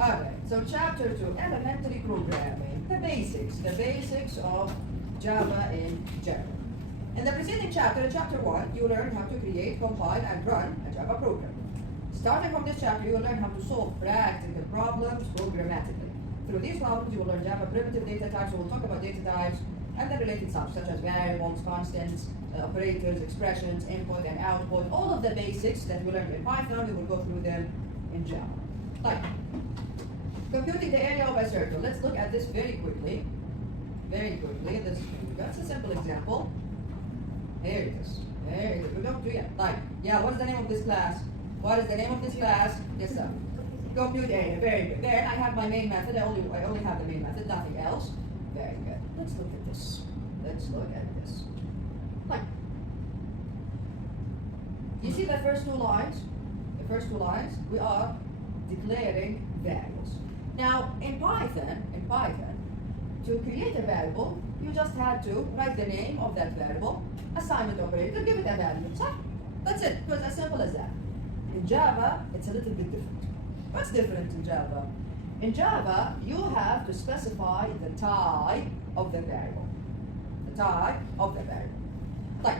Alright, so chapter 2, elementary programming, the basics of Java in general. In the preceding chapter, in chapter 1, you learned how to create, compile, and run a Java program. Starting from this chapter, you will learn how to solve practical problems programmatically. Through these problems, you will learn Java primitive data types, so we'll talk about data types, and the related stuff, such as variables, constants, operators, expressions, input and output, all of the basics that we learned in Python, we will go through them in Java. Like, computing the area of a circle. Let's look at this very quickly. That's a simple example. Here it is. We don't do it. Like, yeah, what is the name of this class? Yes, sir. Compute area. Very good. Then I have my main method. I only have the main method, nothing else. Very good. Let's look at this. Like, you see the first two lines? We are declaring variables. Now, in Python, to create a variable, you just had to write the name of that variable, assignment operator, give it a value. So, that's it. It was as simple as that. In Java, it's a little bit different. What's different in Java? In Java, you have to specify the type of the variable. Like,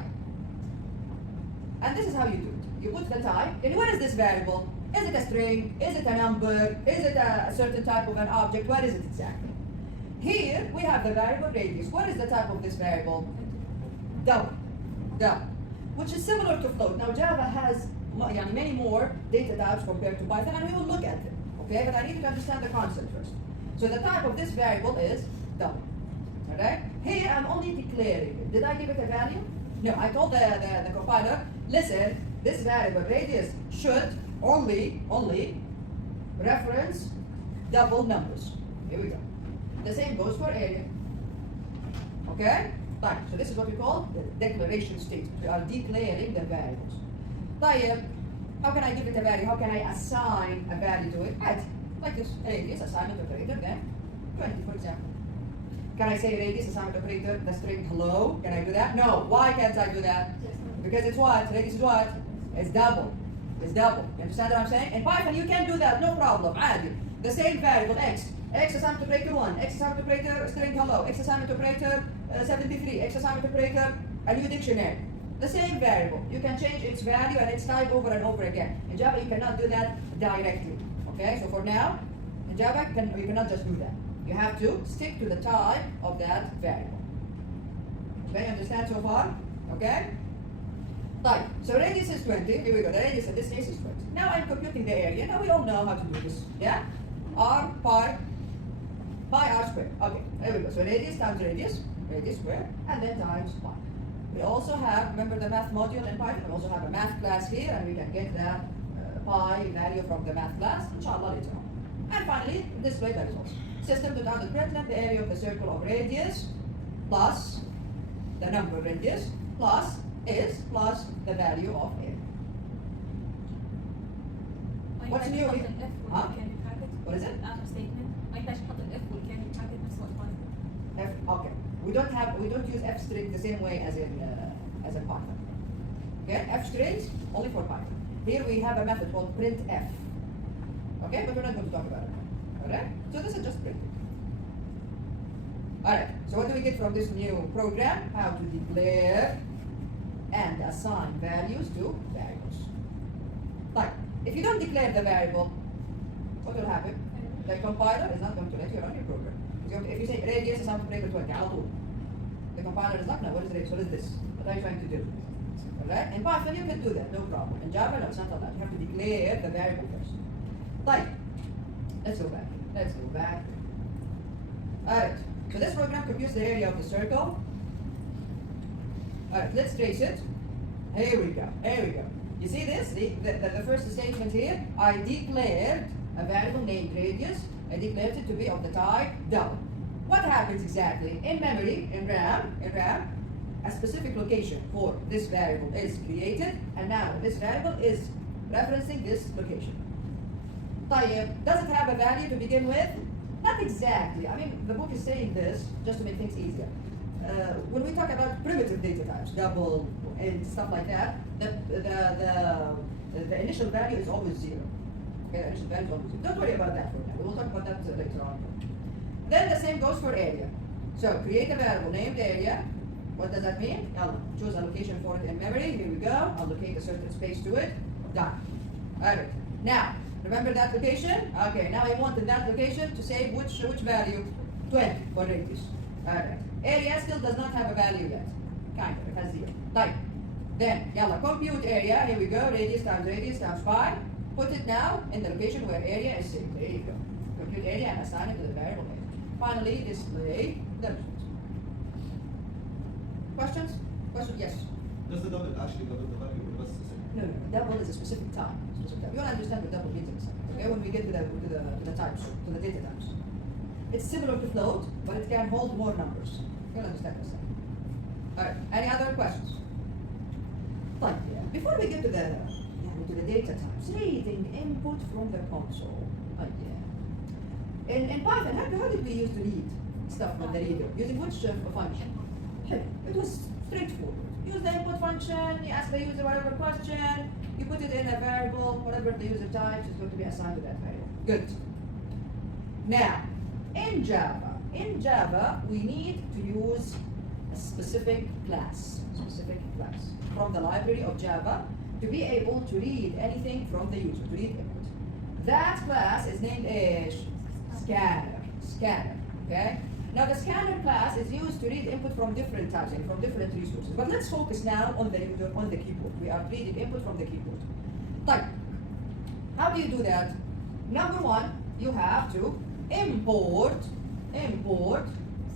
and this is how you do it. You put the type, and what is this variable? Is it a string? Is it a number? Is it a certain type of an object? What is it exactly? Here, we have the variable radius. What is the type of this variable? Double, which is similar to float. Now, Java has many more data types compared to Python, and we will look at them, okay? But I need you to understand the concept first. So the type of this variable is double, all right? Here, I'm only declaring it. Did I give it a value? No, I told the compiler, listen, this variable radius should only reference double numbers. Here we go. The same goes for area. Okay? Fine. So this is what we call the declaration statement. We are declaring the variables. How can I give it a value? How can I assign a value to it? Add, like this, radius assignment operator, then 20, for example. Can I say radius assignment operator, the string hello? Can I do that? No. Why can't I do that? Because it's what? Radius is what? It's double. You understand what I'm saying? In Python, you can do that, no problem. عادي. The same variable x assignment operator 1, x assignment operator string hello, x assignment operator 73, x assignment operator a new dictionary. The same variable. You can change its value and its type over and over again. In Java, you cannot do that directly. Okay, so for now, in Java, you cannot just do that. You have to stick to the type of that variable. Okay, understand so far? Okay? Right, so radius is 20. Here we go. The radius in this case is 20. Now I'm computing the area. Now we all know how to do this. Yeah? R pi r squared. Okay, there we go. So radius times radius squared, and then times pi. We also have, remember the math module in Python, we also have a math class here, and we can get the pi value from the math class, inshallah, later on. And finally, display the results. System.out.println, the area of the circle of radius, plus the number radius, plus the value of area. What's new here? Huh? What is it? F, okay. We don't use F string the same way as in Python. Okay, F strings only for Python. Here we have a method called printf. Okay, but we're not going to talk about it. Alright? So this is just print. Alright, so what do we get from this new program? How to declare and assign values to variables. Like, if you don't declare the variable, what will happen? The compiler is not going to let you run your program. If you say radius is something operator 20, the compiler is not, no, what is radius? What is this? What are you trying to do? Alright? In Python you can do that, no problem. In Java, no, it's not allowed. You have to declare the variable first. Like, let's go back. Alright, so this program computes the area of the circle. Alright, let's trace it. Here we go. You see this? The first statement here, I declared a variable named radius. I declared it to be of the type double. What happens exactly? In memory, in RAM, a specific location for this variable is created, and now this variable is referencing this location. Does it have a value to begin with? Not exactly. I mean, the book is saying this just to make things easier. When we talk about primitive data types, double and stuff like that, the initial value is always 0. Okay, the initial value is always 0. Don't worry about that for now. We will talk about that later on. Then the same goes for area. So create a variable named area. What does that mean? Choose a location for it in memory. Here we go. Allocate a certain space to it. Done. Alright. Now, remember that location? Okay, now I want in that location to save which value? 20 for radius. Alright. Area still does not have a value yet. Kind of, it has 0. Type. Then, compute area. Here we go. Radius times pi. Put it now in the location where area is saved. There you go. Compute area and assign it to the variable area. Finally, display the result. Questions? Yes. Does the double actually double the value or bus? No. Double is a specific time. You'll understand what double means in a second. Okay, when we get to the types, to the data types. It's similar to float, but it can hold more numbers. You'll understand in a second. Alright, any other questions? Fine. Yeah. Before we get to the data types, reading input from the console. In Python, how did we used to read stuff from the reader? Using which function? It was straightforward. Use the input function, you ask the user whatever question, you put it in a variable, whatever the user types is going to be assigned to that variable. Good. Now, in Java, we need to use a specific class from the library of Java to be able to read anything from the user, to read input. That class is named as scanner, okay? Now the scanner class is used to read input from different types and from different resources. But let's focus now on the keyboard. We are reading input from the keyboard. Type. How do you do that? Number one, you have to import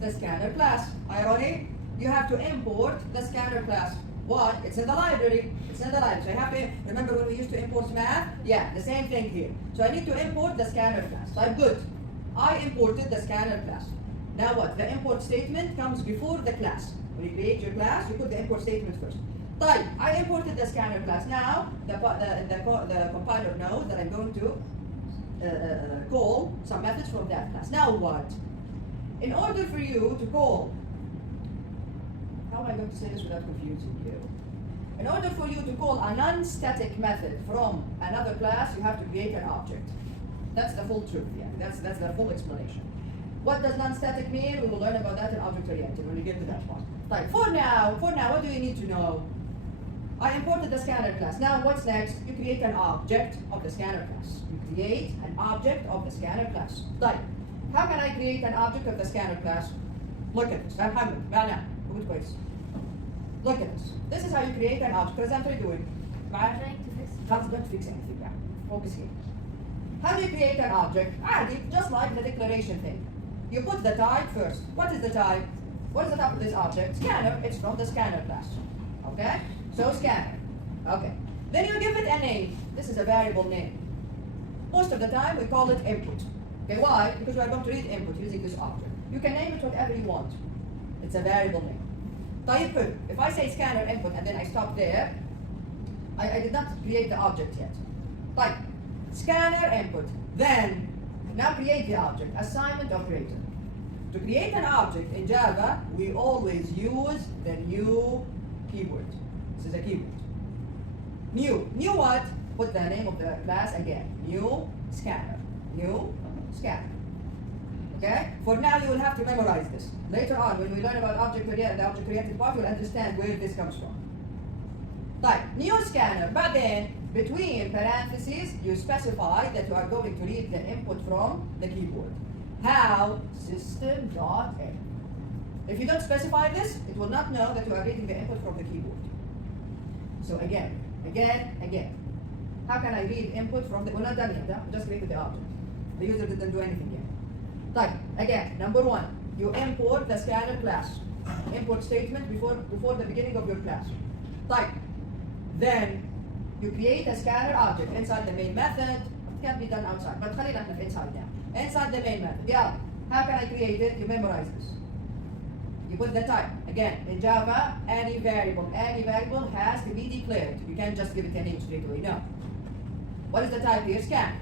the scanner class. Irony, you have to import the scanner class. Why? It's in the library. So I have to, remember when we used to import math? Yeah, the same thing here. So I need to import the scanner class. Type good. I imported the scanner class. Now what? The import statement comes before the class. When you create your class, you put the import statement first. Type. I imported the scanner class. Now the compiler knows that I'm going to call some methods from that class. Now what? In order for you to call, how am I going to say this without confusing you? In order for you to call a non-static method from another class, you have to create an object. That's the full truth. Yeah, that's the full explanation. What does non-static mean? We will learn about that in object-oriented when we get to that one. Like for now, what do you need to know? I imported the scanner class. Now what's next? You create an object of the scanner class. You create an object of the scanner class. Like, how can I create an object of the scanner class? Look at this. Look at this. This is how you create an object. For example, you're doing. Trying to fix it. Don't fix anything. Yeah. Focus here. How do you create an object? Just like the declaration thing. You put the type first. What is the type? What is the type of this object? Scanner. It's from the scanner class. Okay? So scanner. Okay. Then you give it a name. This is a variable name. Most of the time we call it input. Okay, why? Because we are going to read input using this object. You can name it whatever you want. It's a variable name. Type. If I say scanner input and then I stop there, I did not create the object yet. Type. Scanner input. Then, now create the object. Assignment operator. To create an object in Java, we always use the new keyword. This is a keyword. New. New what? Put the name of the class again. New scanner. New scanner. Okay? For now, you will have to memorize this. Later on, when we learn about the object-oriented part, you'll understand where this comes from. Type. New scanner. But then, between parentheses, you specify that you are going to read the input from the keyboard. How? System.in. If you don't specify this, it will not know that you are reading the input from the keyboard. So again. How can I read input from the, we're not done yet, we just created the object. The user didn't do anything yet. Type. Again, number one, you import the scanner class. Import statement before the beginning of your class. Type. Then, you create a scanner object inside the main method. It can be done outside, but inside now. Inside the main method. Yeah. How can I create it? You memorize this. You put the type. Again, in Java, any variable has to be declared. You can't just give it a name straight away. No. What is the type here? Scan.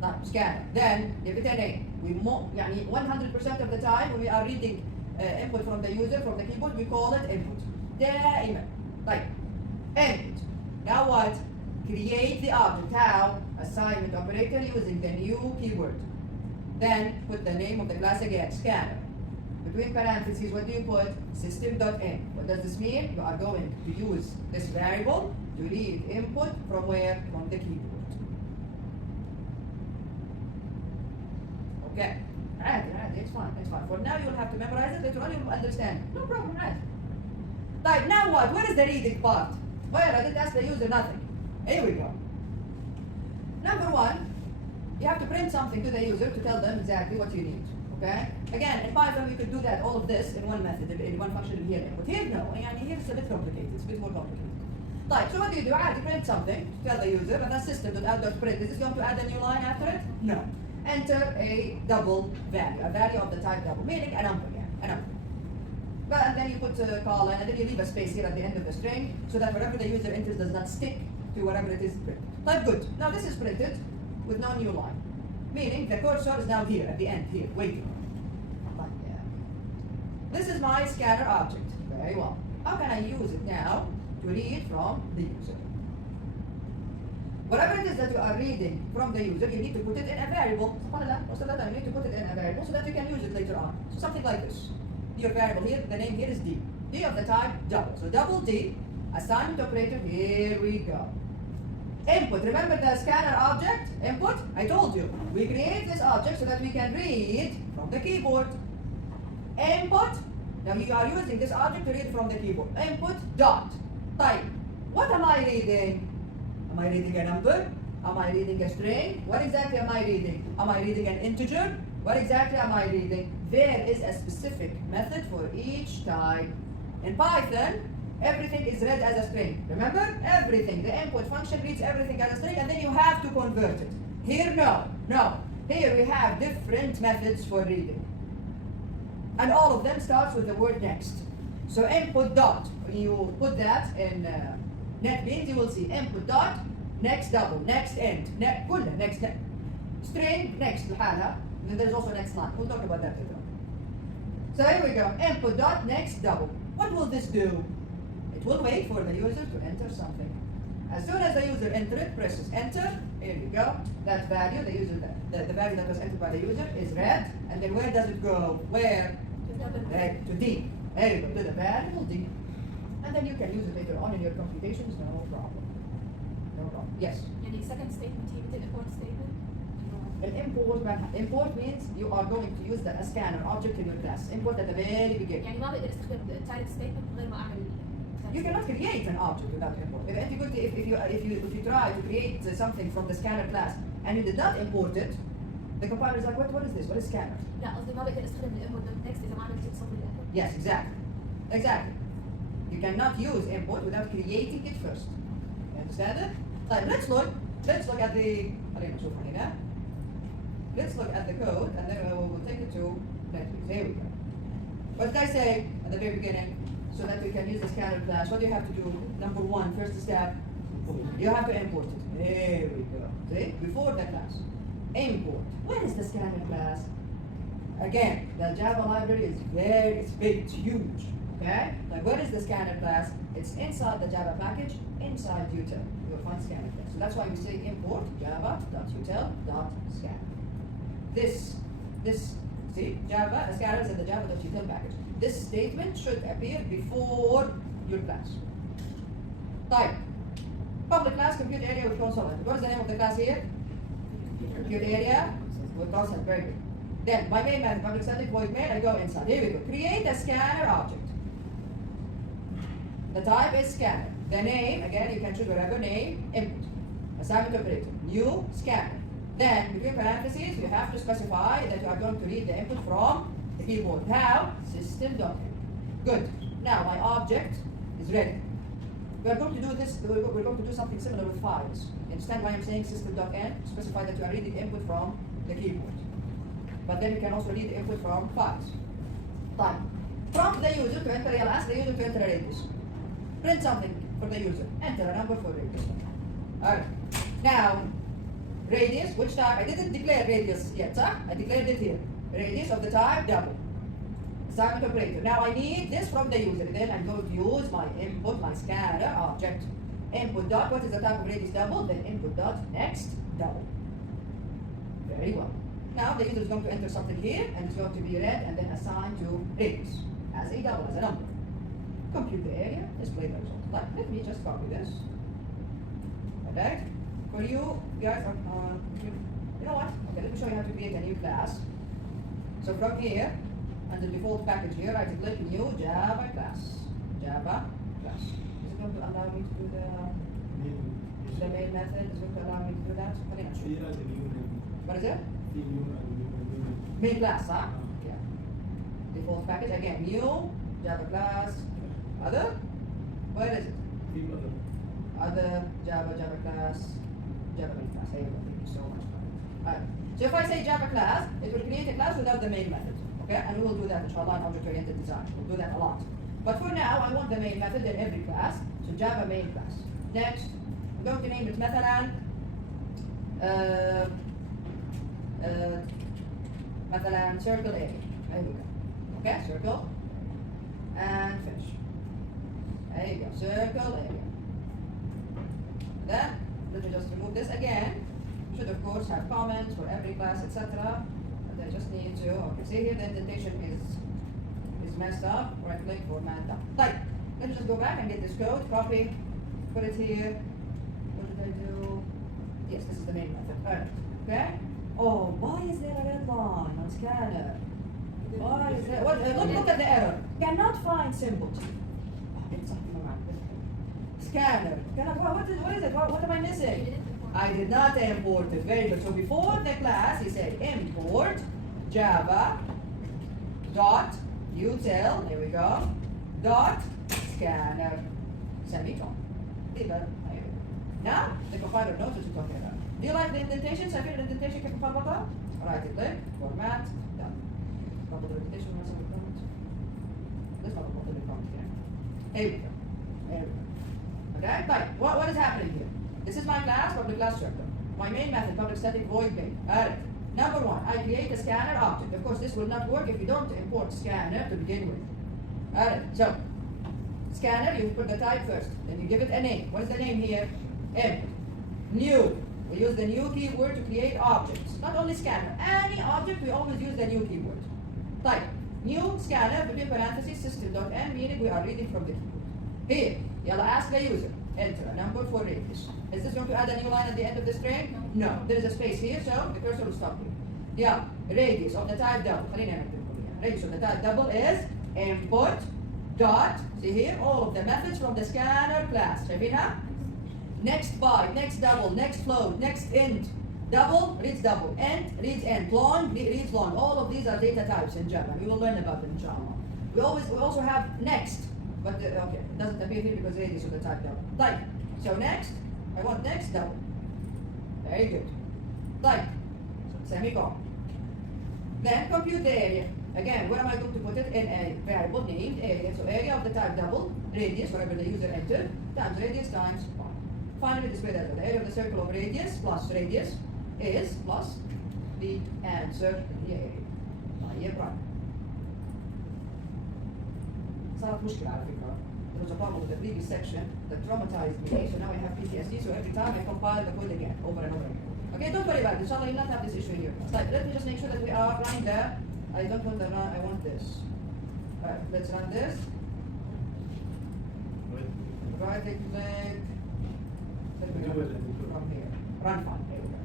Type scanner. Then give it a name. 100% of the time when we are reading input from the user, from the keyboard, we call it input. Daiman. Type. Input. Now what? create the object. How? Assignment operator using the new keyword. Then put the name of the class again, scanner. Between parentheses, what do you put? System.in. What does this mean? You are going to use this variable to read input from where? From the keyboard. Okay. عادي it's fine. For now you'll have to memorize it, later on you'll understand. No problem, عادي. Right, now what? Where is the reading part? Well, I didn't ask the user nothing. Here we go. Number one, you have to print something to the user to tell them exactly what you need. Okay? Again, in Python we could do that, all of this, in one method, in one function here. But here, no. Here it's a bit complicated. It's a bit more complicated. Right, so what do? I have to print something to tell the user, and then system.out.print. Is this going to add a new line after it? No. Enter a double value, a value of the type double, meaning a number again, a number. But and then you put a colon, and then you leave a space here at the end of the string, so that whatever the user enters does not stick to whatever it is printed. Type good. Now this is printed with no new line, meaning the cursor is now here at the end, here, waiting. Like that. This is my scanner object. Very well. How can I use it now to read from the user? Whatever it is that you are reading from the user, you need to put it in a variable. Most of the time you need to put it in a variable so that you can use it later on. So something like this. Your variable here, the name here is D. D of the type double. So double D, assignment operator, here we go. Input, remember the scanner object? Input, I told you. We create this object so that we can read from the keyboard. Input, now you are using this object to read from the keyboard. Input dot type. What am I reading? Am I reading a number? Am I reading a string? What exactly am I reading? Am I reading an integer? What exactly am I reading? There is a specific method for each type. In Python, everything is read as a string. Remember? Everything. The input function reads everything as a string, and then you have to convert it. Here, no. Here we have different methods for reading. And all of them starts with the word next. So input dot, when you put that in NetBeans, you will see input dot, next double, next end, كلها next string, next لحالها. Then there's also next line. We'll talk about that later. So here we go. Input dot, next double. What will this do? It will wait for the user to enter something. As soon as the user enters it, presses enter. Here you go. That value, the value that was entered by the user is read. And then where does it go? Where? To D. There you go. To the variable D. And then you can use it later on in your computations, no problem. No problem. Yes? يعني second statement هي مثل import statement. Import means you are going to use the scanner object in your class. Import at the very beginning. يعني ما بقدر استخدم direct statement من غير ما اعمل. You cannot create an object without import. If you try to create something from the scanner class and you did not import it, the compiler is like, what is this? What is scanner? لا قصدي ما بقدر استخدم الانبوت next إذا ما عملت تصميم الانبوت. Yes, exactly. You cannot use import without creating it first. You understand it? طيب, let's look at the let's look at the code, and then we'll take it to NetBeans. Here we go. What did I say at the very beginning? So that we can use the scanner class. What do you have to do? Number one, first step, you have to import it. There we go. See? Before the class. Import. Where is the scanner class? Again, the Java library is it's big, it's huge. Okay? Like, where is the scanner class? It's inside the Java package, inside util. You'll find scanner class. So that's why we say import java.util.scan. This, see, Java, scanner is in the java.util package. This statement should appear before your class. Type. Public class, compute area with console. What is the name of the class here? Compute area with console. Very good. Then, my main method, public static void main, I go inside. Here we go. Create a scanner object. The type is scanner. The name, again, you can choose whatever name, input. Assignment operator, new scanner. Then, between parentheses, you have to specify that you are going to read the input from the keyboard. How? System.in. Good. Now, my object is ready. We are going to do this, we're going to do something similar with files. Understand why I'm saying system.in? Specify that you are reading input from the keyboard. But then you can also read the input from files. Type. Prompt the user to enter, I'll ask the user to enter a radius. Print something for the user. Enter a number for radius. Alright. Now, radius, which type? I didn't declare radius yet, huh? I declared it here. Radius of the type double. Assignment operator. Now I need this from the user. Then I'm going to use my input, my scanner object. Input dot, what is the type of radius double? Then input dot next double. Very well. Now the user is going to enter something here and it's going to be read and then assigned to radius as a double, as a number. Compute the area, display the result. Right, let me just copy this. Alright. For you guys, you know what? Okay, let me show you how to create a new class. So from here, under default package here, right click new Java class. Java class. Is it going to allow me to do the main method? Is it going to allow me to do that? What is it? Main class, huh? Yeah. Default package again, new Java class. Other? Where is it? Other Java class. Java main class. Hey, thank you so much. Alright. So if I say Java class, it will create a class without the main method. Okay? And we will do that inshallah in object-oriented design. We'll do that a lot. But for now, I want the main method in every class. So Java main class. Next, I'm going to name it مثلا مثلا circle area. There we go. Okay, circle and finish. There you go, circle area. Then let me just remove this again. Should of course have comments for every class, etc. And I just need to see here the indentation is messed up. Right click, format down. Right. Let me just go back and get this code, copy, put it here. What did I do? Yes, this is the main method. Alright. Okay? Oh, why is there a red line on scanner? Why is there? Look at the error. Cannot find symbol. Scanner. What is it? What am I missing? I did not import it. Very good. So before the class, he said import Java dot util. There we go. Dot scanner semicolon. Now the compiler knows what you're talking about. Do you like the indentation? So I feel indentation كيف نفرطها? Right click, format, done. Double the indentation when I say comment. Let's not double the comment here. Here we go. There we go. Okay, right. What is happening here? This is my class, public class structure. My main method, public static void main. Alright. Number one, I create a scanner object. Of course, this will not work if you don't import scanner to begin with. Alright, so scanner, you put the type first, then you give it a name. What is the name here? M. New. We use the new keyword to create objects. Not only scanner, any object we always use the new keyword. Type new scanner between parentheses system.n, meaning we are reading from the keyboard. Here, yalla ask the user. Enter a number for radius. Is this going to add a new line at the end of the string? No. There is a space here, so the cursor will stop here. Yeah, radius of the type double. Radius of the type double is input dot. See here, all of the methods from the scanner class. شايفينها? Next byte, next double, next float, next int. Double reads double, int reads int, long reads long. All of these are data types in Java. We will learn about them inshallah. We also have next, but okay, it doesn't appear here because radius of the type double. Type. So next, I want next double. Very good. Type. Semicolon. Then compute the area. Again, where am I going to put it? In a variable named area. So area of the type double, radius, whatever the user entered, times radius times 1. Finally display that the area of the circle of radius plus radius is plus the answer in the area. طيب run. صارت مشكلة على فكرة. There was a problem with the previous section that traumatized me, so now I have PTSD, so every time I compile the code again, over and over again. Okay, don't worry about it. Inshallah, you'll not have this issue here. Right, let me just make sure that we are running there. I don't want the run, I want this. Alright, let's run this. Right click. Let me run from here. Run file. There we go.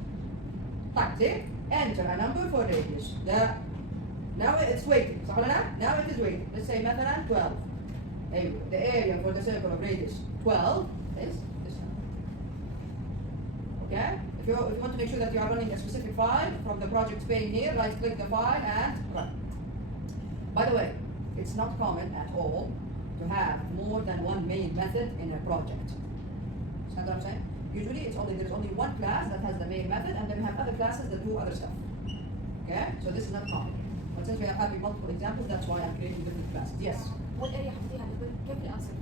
Right, see? Enter a number for radius. Now it's waiting. Now it is waiting. Let's say مثلا 12. There you go. The area for the circle of radius 12 is this number. Okay? If you want to make sure that you are running a specific file from the project pane here, right click the file and run. By the way, it's not common at all to have more than one main method in a project. Understand what I'm saying? Usually there's only one class that has the main method and then we have other classes that do other stuff. Okay? So this is not common. But since we are having multiple examples, that's why I'm creating different classes. Yes? والاريا حطيها كيف الانسر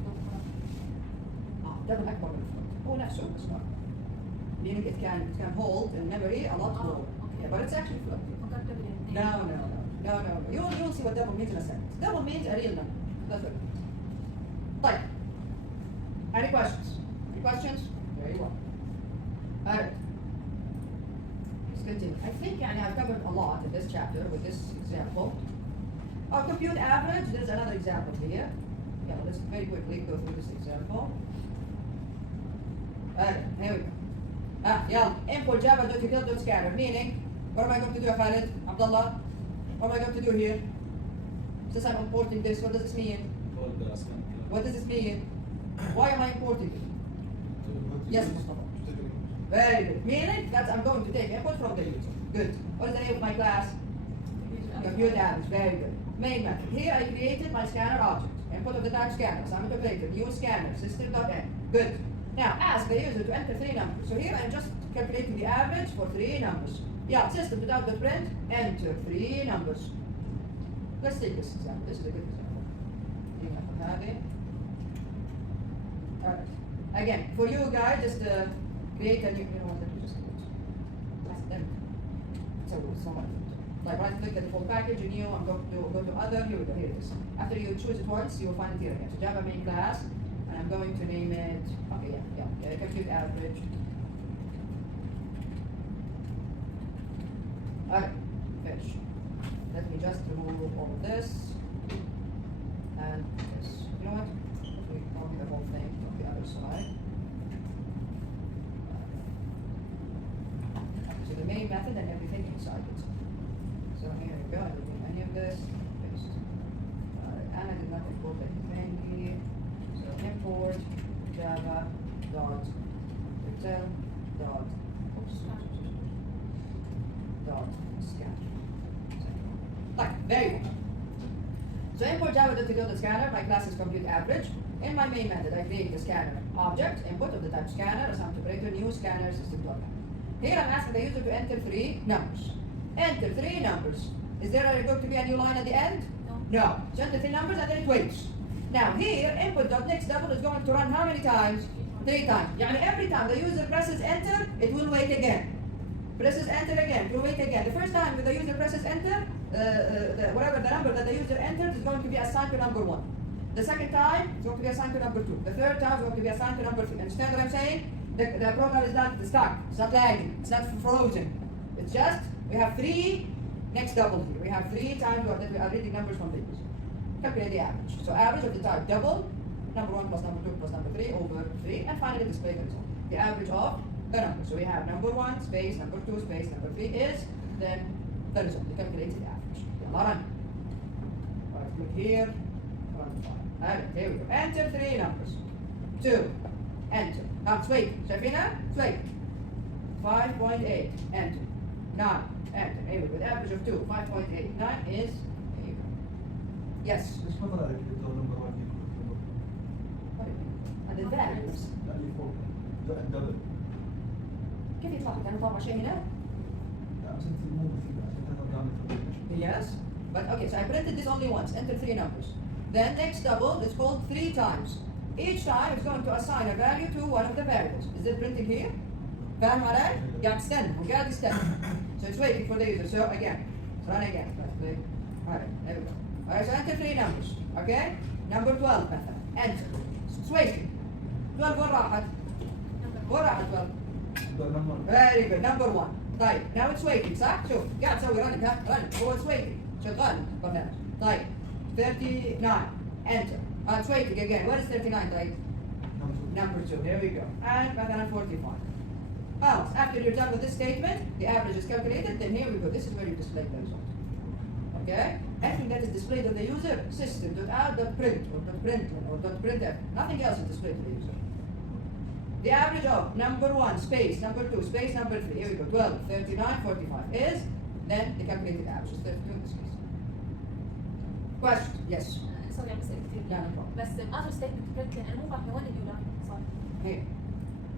double أكبر من الفلوت. هو نفسه بس not. Meaning it can hold in memory a lot more. Okay. Yeah, but it's actually floating. No. You'll see what double means in a second. Double means a real number. That's it. طيب. Any questions? Any questions? Very well. Alright. Let's continue. I think I've covered a lot in this chapter with this example. Compute average. There's another example here. Yeah, let's very quickly go through this example. Alright, here we go. Yeah, import java.util.scanner, meaning, what am I going to do, Khalid, Abdullah? What am I going to do here? Since I'm importing this, what does this mean? What does this mean? Why am I importing it? Yes, Mustafa. Very good. Meaning that I'm going to take input from the user. Good. What is the name of my class? Compute average. Very good. Main method. Here I created my scanner object. Input of the type scanner. Assignment operator. New scanner. System.n. Good. Now ask the user to enter 3 numbers. So here I'm just calculating the average for 3 numbers. Yeah, system without the print. Enter 3 numbers. Let's take this example. This is a good example. Alright. Again, for you guys, just create a new, you know what, let me just do it. So much. Like right click at the full package, new, I'm going to go to other, here we go, here it is. After you choose it once, you will find it here again. So Java main class, and I'm going to name it, okay, yeah, compute average. Okay, finish. Let me just remove all of this. And this, you know what? We copy the whole thing from the other side. So the main method and everything inside it. So here we go, I don't need any of this. Paste. And I did not import anything here. So import java dot util dot scan. Right, very good. So import java.util.scanner, my class is compute average. In my main method, I create the scanner object, input of the type scanner, assignment operator, new scanner, system.n. Here I'm asking the user to enter 3 numbers. Enter 3 numbers. Is there going to be a new line at the end? No. So enter 3 numbers and then it waits. Now here, input.next double is going to run how many times? 3 times. Yani every time the user presses enter, it will wait again. Presses enter again, it will wait again. The first time the user presses enter, whatever the number that the user entered is going to be assigned to number 1. The second time, it's going to be assigned to number 2. The third time, it's going to be assigned to number 3. Understand what I'm saying? The program is not stuck, it's not lagging, it's not frozen. It's just, we have 3 next double here. We have 3 times that we are reading numbers from the user. Calculate the average. So average of the type double, number 1 plus number 2 plus number 3 over 3, and finally display the result. The average of the number. So we have number 1 space, number 2 space, number 3 is then the result. The calculated average. Run. Right click here. Run. Alright, here we go. Enter 3 numbers. 2. Enter. It's waiting. شايفينها؟ It's waiting. 5.8. Enter. 9. Enter. Here we go. The average of 2. 5.8. 9 is. Here you go. Yes. ليش ما طلع لك نمبر 1 And the values. لا اللي فوق دبل كيف يطلع لك؟ أنا طابع شيء هنا؟ لا بس انت مو مثل عشان Yes. But okay, so I printed this only once. Enter 3 numbers. Then next double is called 3 times. Each time it's going to assign a value to one of the variables. Is it printing here? فاهم علي؟ قاعد يستنى وقاعد يستنى. So it's waiting for the user. So again, let's run again. Alright, there we go. Alright, so enter 3 numbers. Okay? Number 12 مثلا. Enter. It's waiting. 12 وين راحت؟ وين راحت 12؟ Very good. Number 1. طيب, now it's waiting صح؟ شوف قاعد تسوي running ها؟ running. هو it's waiting. شغال البرنامج. طيب, 39. Enter. It's waiting again. What is 39 طيب؟ Number 2. Here we go. And مثلا 45. After you're done with this statement, the average is calculated, then here we go. This is where you display the result. Okay? Anything that is displayed to the user, system.out.print or .println or .printf. Nothing else is displayed to the user. The average of number 1 space, number 2 space, number 3. Here we go. 12, 39, 45 is then the calculated average. Is 32 in this case. Question? Yes. سوري عم بسأل كثير. لا no problem. بس آخر ستيتمنت برنتلين أنا مو فاهمة وين النيو لاين صار Here.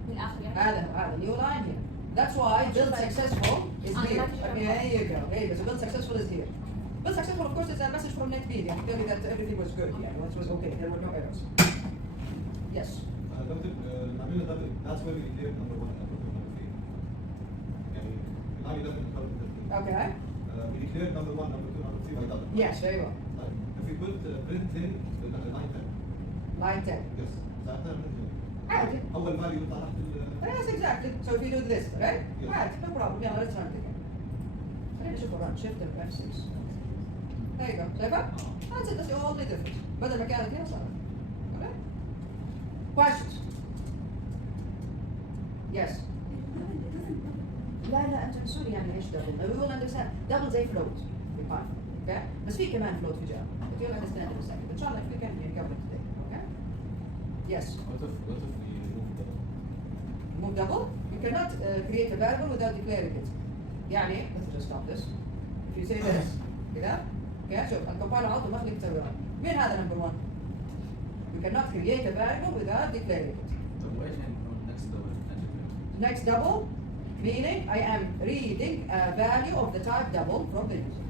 من الآخر يعني. هذا new line here. That's why build successful is here. Okay, here you go. Here you go. So build successful is here. Build successful, of course, is a message from NetBeat. Tell you that everything was good. Yeah, once was okay. There were no errors. Yes. دكتور لما عملنا دبل that's where we declared number 1 and number 2 and number 3 يعني الآن دخل Okay. we declared number 1 number 2 number 3 by double. Yes, very well. طيب if we put print in line 10 Line 10. yes ساعتها عادي. اول فاليو يطلع تحت Yes, exactly. So if you do this, right? Yeah. عادي, no problem. يلا let's run it again. خلينا نشوف الرن shift and F6. There you go. شايفها؟ That's it. That's the only difference. بدل ما كانت هنا صارت. Okay? Questions? Yes. لا لا انت سوري يعني ايش دبل؟ We will understand. Double زي float في Python. Okay? بس في كمان float في Java. But you'll understand in a second. إن شاء الله if we can cover it today. Okay? Yes. what if we remove the Move double. You cannot create a variable without declaring it. يعني let's just stop this. If you say this كده okay شوف الكومبايلر automatically بتسوي run. مين هذا number one? You cannot create a variable without declaring it. طب وايش يعني next double Next double meaning I am reading a value of the type double from the user.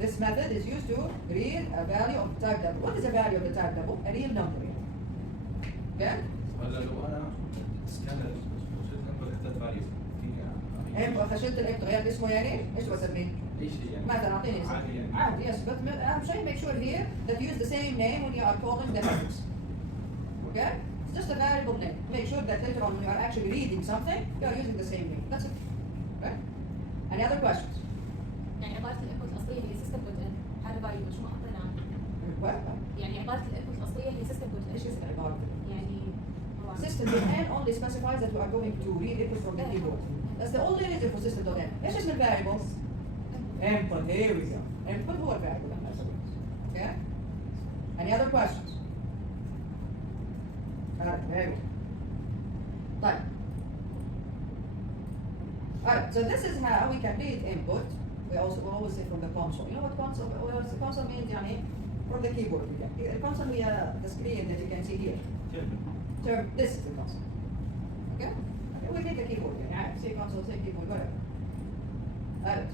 This method is used to read a value of the type double. What is a value of the type double? A real number. Okay? هلا لو انا سكانر شفت نمبر اختار فاليوز خشنت الإبت غيرت اسمه يعني ايش بسميه؟ اي شيء يعني مثلا اعطيني اسم. عادي يعني عادي yes but اهم شيء make sure here that you use the same name when you are calling the methods. Okay? It's just a variable name. Make sure that later on when you are actually reading something you are using the same name. That's it. Okay? Any other questions? يعني عبارة الانبوت الأصلية هي سيستم دوت ان هذا فاليو شو ما حطينا عنه What? يعني عبارة الانبوت الأصلية هي سيستم دوت ايش ان اسم العبارة؟ يعني System.n only specifies that you are going to read input from the keyboard. That's the only reason for system.n. ايش اسم الفاريبل؟ Input. Here we go. Input هو الفاريبل. Okay? Any other questions? Very good. طيب. Alright, so this is how we can read input. We always say from the console. You know what console? Well, the console means يعني from the keyboard. The console is the screen that you can see here. Term, this is the console. Okay? We take the keyboard. يعني say console, say keyboard, whatever. Alright.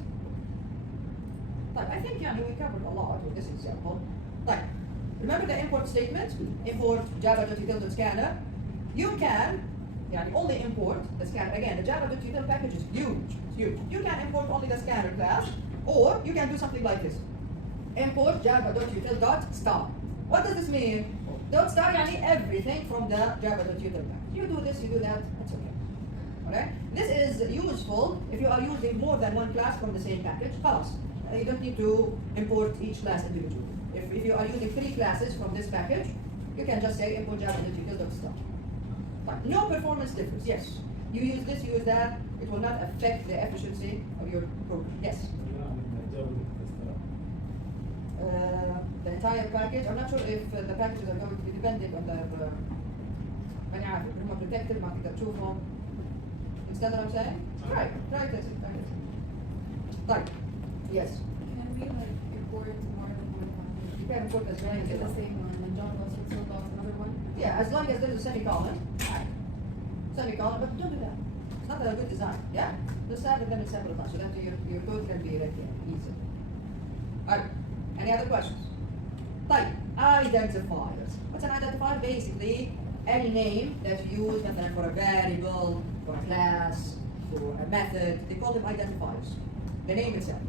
طيب, I think يعني we covered a lot with this example. طيب, remember the import statement? Import java.util.scanner. You can يعني only import the scanner. Again, the java.util package is huge. It's huge. You can import only the scanner class, or you can do something like this. Import java.util.star. What does this mean? .star يعني everything from the java.util package. You do this, you do that, that's okay. Alright? This is useful if you are using more than one class from the same package. خلاص. You don't need to import each class individually. If you are using 3 classes from this package, you can just say import java.util.star. But no performance difference. Yes. You use this, you use that. It will not affect the efficiency of your program. Yes. The entire package. I'm not sure if the packages are going to be depending on the ماني عارف هم protected ما تقدر تشوفهم. Understand what I'm saying? Right. Right. That's it. Right. That's it. طيب. Yes. Can we like import more than one package? You can import as many as you Get the want. same one and John Wells would still got another one? Yeah, as long as there's a semicolon. Semicolon, but don't do that. It's not a good design. Yeah? Just have them in separate lines so that your code can be read here easily. Alright. Any other questions? Type identifiers. What's an identifier? Basically, any name that you use for a variable, for a class, for a method, they call them identifiers. The name itself.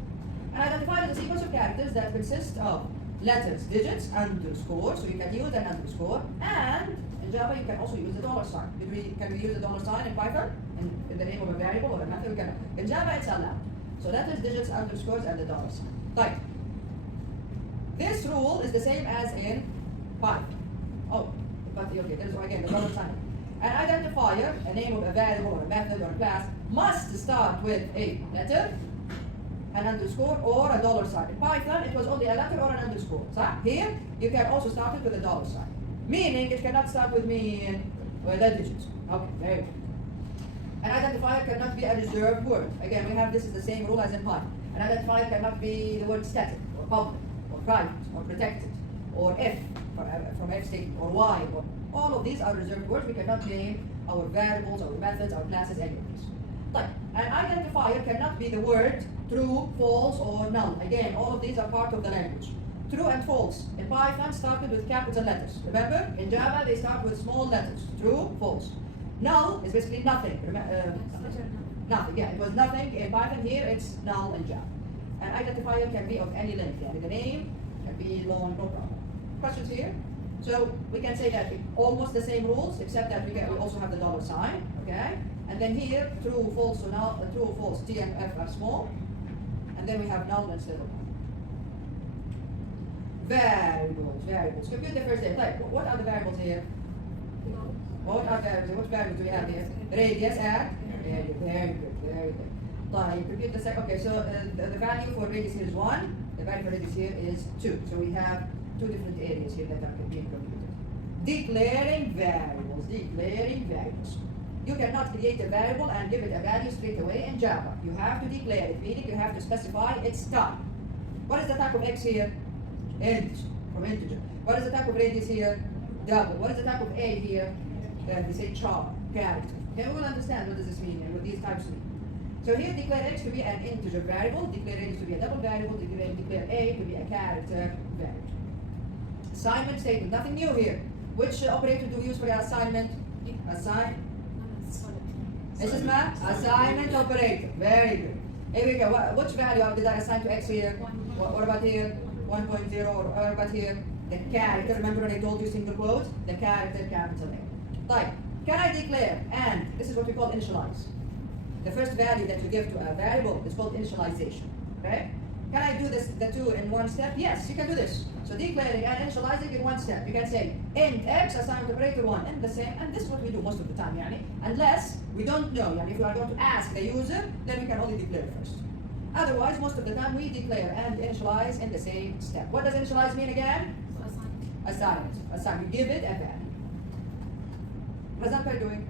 An identifier is a sequence of characters that consist of letters, digits, underscore, so you can use an underscore, and in Java you can also use the dollar sign. Can we use the dollar sign in Python? In the name of a variable or a method? We cannot. In Java it's allowed. So letters, digits, underscores, and the dollar sign. Type. This rule is the same as in Python. Oh, but okay, there's again the dollar sign. An identifier, a name of a variable or a method or a class, must start with a letter, an underscore, or a dollar sign. In Python, it was only a letter or an underscore. So here, you can also start it with a dollar sign. Meaning, it cannot start with the digits. Okay, very good. An identifier cannot be a reserved word. Again, we have this is the same rule as in Python. An identifier cannot be the word static, or public, or private, or protected, or if, from if statement, or y, or all of these are reserved words. We cannot name our variables, our methods, our classes, any of these. But an identifier cannot be the word true, false, or null. Again, all of these are part of the language. True and false. In Python, started with capital letters. Remember, in Java, they start with small letters. True, false. Null is basically nothing. Nothing, yeah, it was nothing. In Python, here, it's null in Java. An identifier can be of any length. Yeah, the name can be long, no problem. Questions here? So we can say that almost the same rules, except that we also have the dollar sign, okay? And then here, true, false, so null, true, false, T and F are small, and then we have null instead of null. Variables. Compute the first data type. What are the variables here? What are variables? What variables do we have here? Radius and? Very good. طيب, compute the second. Okay, so the value for radius here is 1. The value for radius here is 2. So we have two different areas here that are being computed. Declaring variables. You cannot create a variable and give it a value straight away in Java. You have to declare it, meaning you have to specify its type. What is the type of x here? Int, from integer. What is the type of radius here? Double. What is the type of a here? We say char, character. Okay, we will understand what does this mean and what these types mean. So here declare x to be an integer variable, declare radius to be a double variable, declare a to be a character variable. Assignment statement, nothing new here. Which operator do we use for the assignment? Assign. This is my assignment operator. Very good. Here we go. Which value did I assign to x here? What about here? 1.0. Or what about here? The character. Remember when I told you single quotes? The character, capital A. Right. Can I declare? And this is what we call initialize. The first value that you give to a variable is called initialization. Okay? Can I do this, the two in one step? Yes, you can do this. So declaring and initializing in one step. You can say int x assigned to operator 1 and the same, and this is what we do most of the time, unless we don't know. If you are going to ask the user, then we can only declare first. Otherwise, most of the time we declare and initialize in the same step. What does initialize mean again? Assign. You give it a value. Razan, what are you doing?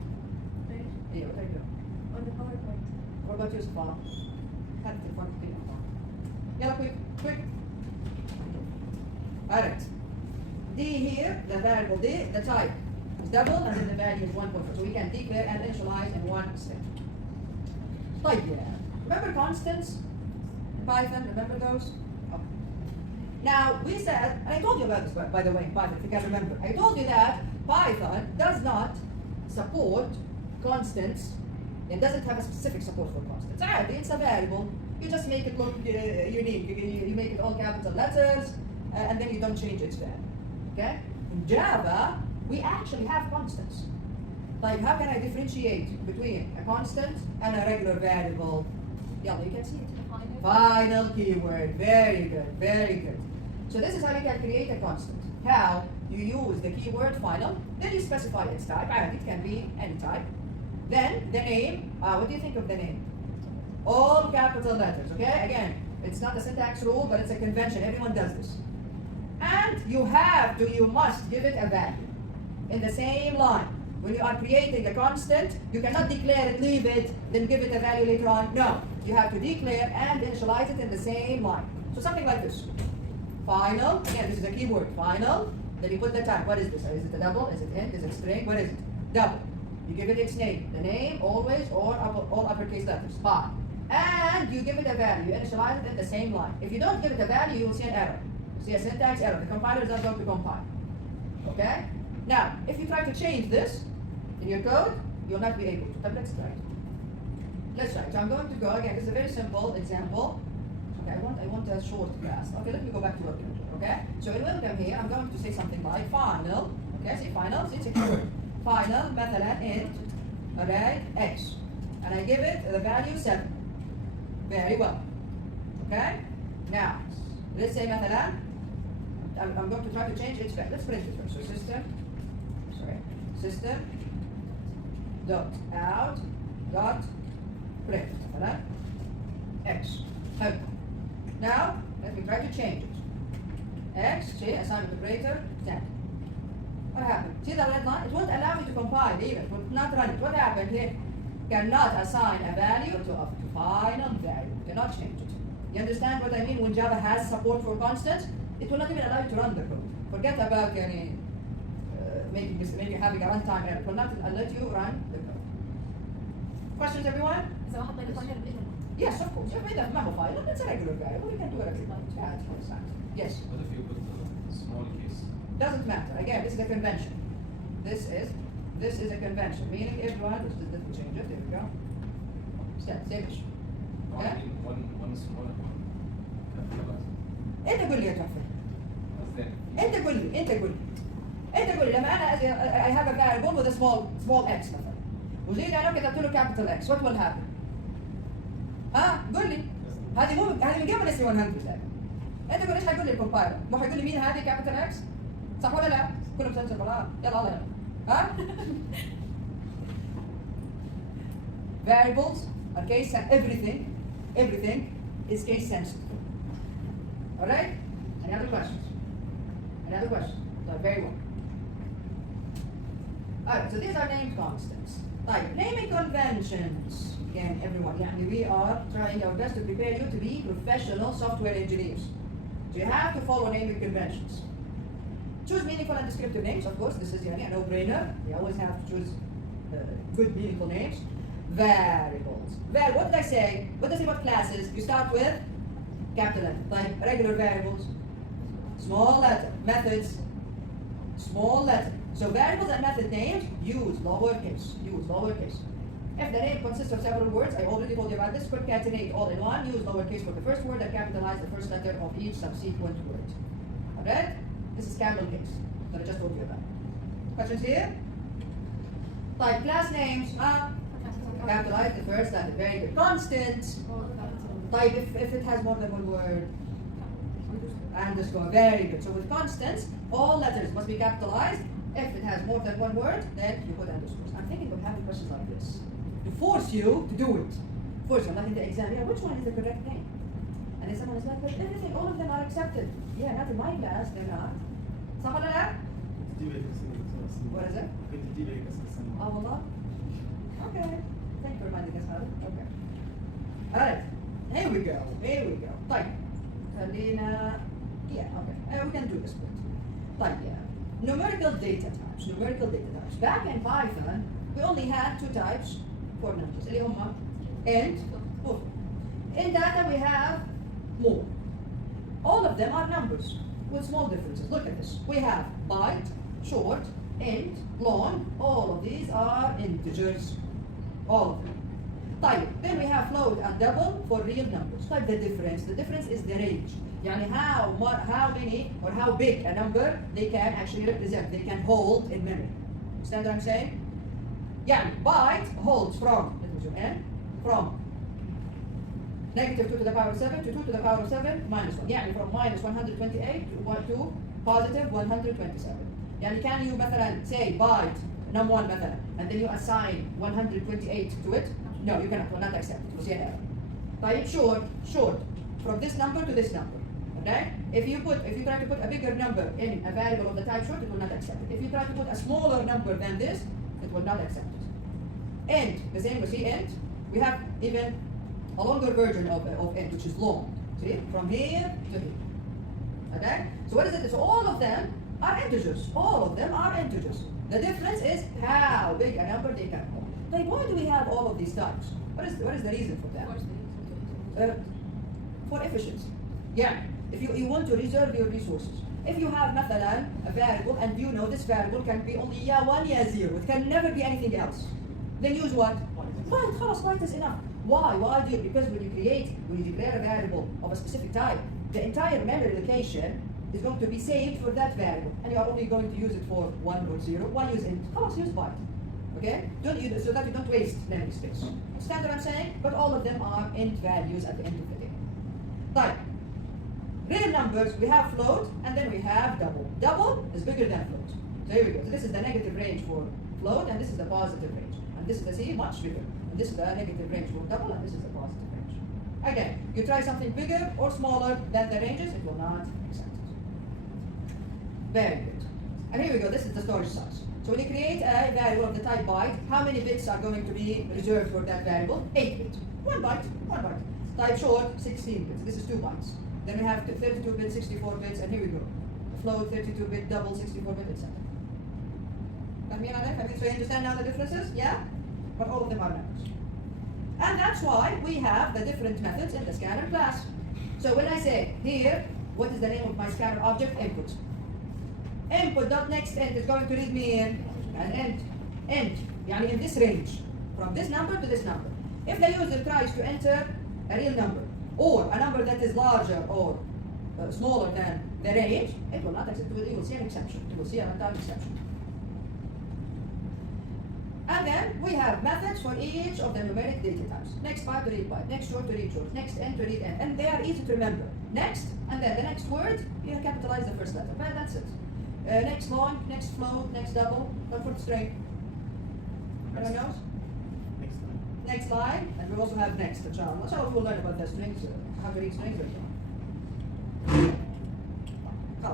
Yeah, what are you doing? On the PowerPoint. What about you, Safar? Yeah, quick. Alright. D here, the variable D, the type is double, and then the value is 1.4. So we can declare and initialize in one step. Like yeah. Remember constants in Python? Remember those? Okay. Now we said, and I told you about this by the way in Python, if you can remember. I told you that Python does not support constants. It doesn't have a specific support for constants. It's a variable. You just make it look unique. You make it all capital letters, and then you don't change its value. Okay? In Java, we actually have constants. Like, how can I differentiate between a constant and a regular variable? Yeah, you can see it. Final keyword. Very good. So this is how you can create a constant. How? You use the keyword final, then you specify its type, and it can be any type. Then the name, what do you think of the name? All capital letters, okay? Again, it's not a syntax rule, but it's a convention. Everyone does this. And you must give it a value in the same line. When you are creating a constant, you cannot declare it, leave it, then give it a value later on. No, you have to declare and initialize it in the same line. So something like this. Final, again, this is a keyword, final. Then you put the type. What is this? Is it a double? Is it int? Is it string? What is it? Double. You give it its name. The name, always, or all uppercase letters. Fine. And you give it a value. You initialize it in the same line. If you don't give it a value, you will see an error. You see a syntax error. The compiler is not going to compile. Okay? Now, if you try to change this in your code, you'll not be able to. But let's try it. Let's try it. So I'm going to go again. This is a very simple example. Okay, I want a short class. Okay, let me go back to welcome. Okay? So in welcome here, I'm going to say something like final. Okay, say final. See, it's a keyword. Final, مثلا int array x. And I give it the value 7. Very well. Okay? Now, let's say مثلا, I'm going to try to change its value. Let's print it first. So system dot out dot print مثلا x. Okay. Now, let me try to change it. X, see, assignment operator, 10. What happened? See the red line? It won't allow you to compile even. It will not run it. What happened here? Cannot assign a value to a final value. Cannot change it. You understand what I mean? When Java has support for constants, it will not even allow you to run the code. Forget about maybe having a runtime error. It will not let you run the code. Questions, everyone? Yes, of course. If we have memo file, it's a regular variable. You can do whatever you want. Yeah, it's fine. Yes. What if you put the small case? Doesn't matter. Again, this is a convention. This is a convention. Meaning everyone, let's change it. There we go. Save it. Okay? One smaller one. انت قول لي يا جعفر. انت قول لي. انت تقول لي لما انا I have a variable with a small x مثلا وجيت انا كتبت له capital X what will happen؟ ها قول لي هذه مو هذه من قبل SE120 انت تقول ايش حيقول لي الكومبايلر؟ مو حيقول لي مين هذه capital X؟ صح ولا لا؟ كلهم سنسر ولا يلا الله يلا ها؟ Variables are case everything is case sensitive. Alright? Any other questions? Any other questions? So, very well. Alright, so these are named constants. Right, naming conventions. Again, everyone, we are trying our best to prepare you to be professional software engineers. So you have to follow naming conventions. Choose meaningful and descriptive names, of course. This is a no-brainer. You always have to choose good, meaningful names. Variables. What did I say? What does it say about classes? You start with capital F. Like regular variables, small letter. Methods, small letter. So variables and method names use lowercase. If the name consists of several words, I already told you about this, concatenate all in one, use lowercase for the first word and capitalize the first letter of each subsequent word. Alright? This is camel case that I just told you about. Questions here? Like class names, capitalize the first letter. Very good. Constant. Like if it has more than one word. Underscore. Very good. So with constants, all letters must be capitalized. If it has more than one word, then you put underscores. I'm thinking of having questions like this to force you to do it. Force you, like in the exam. Yeah, which one is the correct name? And then someone is like, but everything, all of them are accepted. Yeah, not in my class, they're not. صح ولا لا؟ What is it? Oh, والله? Okay. Thank you for reminding us, Harry. Okay. Alright. Here we go. طيب. خلينا. Yeah, okay. We can do this bit. طيب, yeah. Numerical data types. Back in Python, we only had two types for numbers. اللي هما int, float. In data we have more. All of them are numbers with small differences. Look at this. We have byte, short, int, long. All of these are integers. All of them. طيب. Then we have float and double for real numbers. Type the difference is the range. يعني how many or how big a number they can actually represent, they can hold in memory. Understand what I'm saying? يعني byte holds from, let me zoom in, from negative 2 to the power of 7 to 2 to the power of 7 minus 1. يعني from minus 128 to positive 127. يعني can you مثلا say byte num1 مثلا and then you assign 128 to it? No, you cannot, will not accept it. You'll see an error. Byte short from this number to this number. Okay? If you try to put a bigger number in a variable of the type short, it will not accept it. If you try to put a smaller number than this, it will not accept it. Int, the same we see int. We have even a longer version of int, which is long. See? From here to here. Okay? So what is it? So all of them are integers. The difference is how big a number they can hold. Like, why do we have all of these types? What is the reason for that? For efficiency. Yeah. If you want to reserve your resources. If you have مثلا a variable and you know this variable can be only yeah 1 yeah 0, it can never be anything else. Then use what? Byte. خلاص byte is enough. Why do you? Because when you declare a variable of a specific type, the entire memory location is going to be saved for that variable, and you are only going to use it for 1 or 0. Why use int? خلاص use byte. Okay? Don't use it so that you don't waste memory space. Understand what I'm saying? But all of them are int values at the end of the day. Type. Real numbers, we have float, and then we have double. Double is bigger than float. So here we go. So this is the negative range for float, and this is the positive range. And this is the C, much bigger. And this is the negative range for double, and this is the positive range. Again, you try something bigger or smaller than the ranges, it will not accept it. Very good. And here we go, this is the storage size. So when you create a variable of the type byte, how many bits are going to be reserved for that variable? 8 bits. 1 byte. Type short, 16 bits. This is 2 bytes. Then we have 32 bits, 64 bits, and here we go. Float, 32 bit, double, 64 bit, etc. So you understand now the differences? Yeah? But all of them are numbers. And that's why we have the different methods in the scanner class. So when I say here, what is the name of my scanner object? Input. Input.nextInt is going to read me in an int. يعني in this range. From this number to this number. If the user tries to enter a real number, or a number that is larger or smaller than the range, it will not accept. You will see an exception. You will see an runtime exception. And then we have methods for each of the numeric data types. Next byte to read byte, next short to read short, next end to read end. And they are easy to remember. Next, and then the next word, you capitalize the first letter. Well, that's it. Next long, next float, next double, but for the string. Anyone knows? Next time. Next line, and we also have next, inshallah. So we'll learn about the strings, how to read strings later on.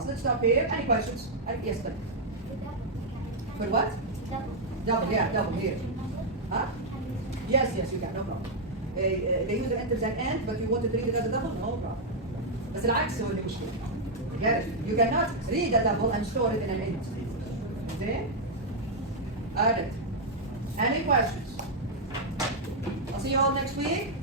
Let's stop here. Any questions? Yes, sir. For what? Double, yeah, double here. Huh? Yes, you can, no problem. The user enters an end, but you want to read it as a double? No problem. بس العكس هو اللي مشكلة. You cannot read a double and store it in an int. Okay? Alright. Any questions? I'll see you all next week.